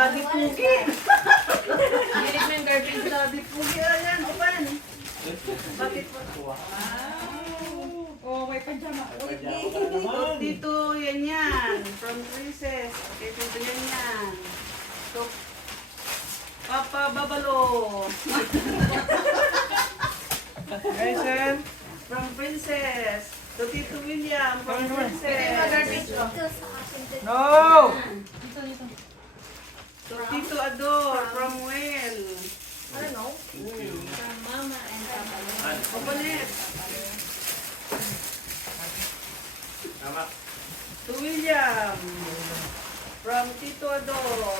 Daddy Pugi. Hilig mo yung garbage. Daddy Pugi. Ayan, open. Bakit po? Oh, may pajama. Tito, yan yan. From Princess. Okay, tito yan yan. So, Papa Babalo. Guys, sir. From Princess. To Tito William. From Hilig mo Princess. garbage. Oh. No! Dito. To Tito Ador. From Will. Ano? From Mama and Papa. Open it. Tama. To William. From Tito Ador.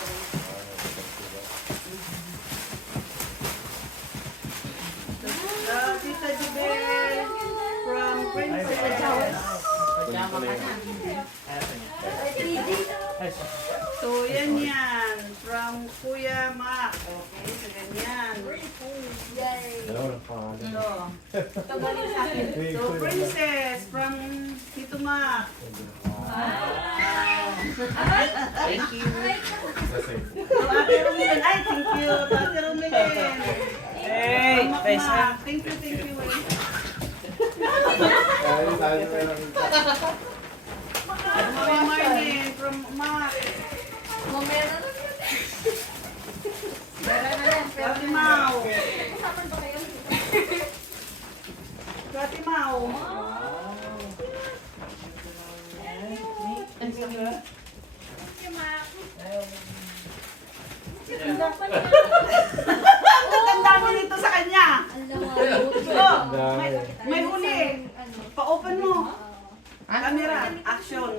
Tita Jubel. From Princess. Pajama ka na. So, yan yan. From Kuya Mac. Okay, so ganyan. So, Ito galing sa akin. so Princess from Tito Mac. Thank you. So, Ate Romilin. Ay, thank you. Ate Romilin. Hey, From Mac guys, sir. Mac. Thank you, thank you. Mami Marlene from Mac. Meron na yan. Ate Mau. Ate Mau. Tanda mo dito sa kanya. Oh, may huli. Pa-open mo. Camera, action.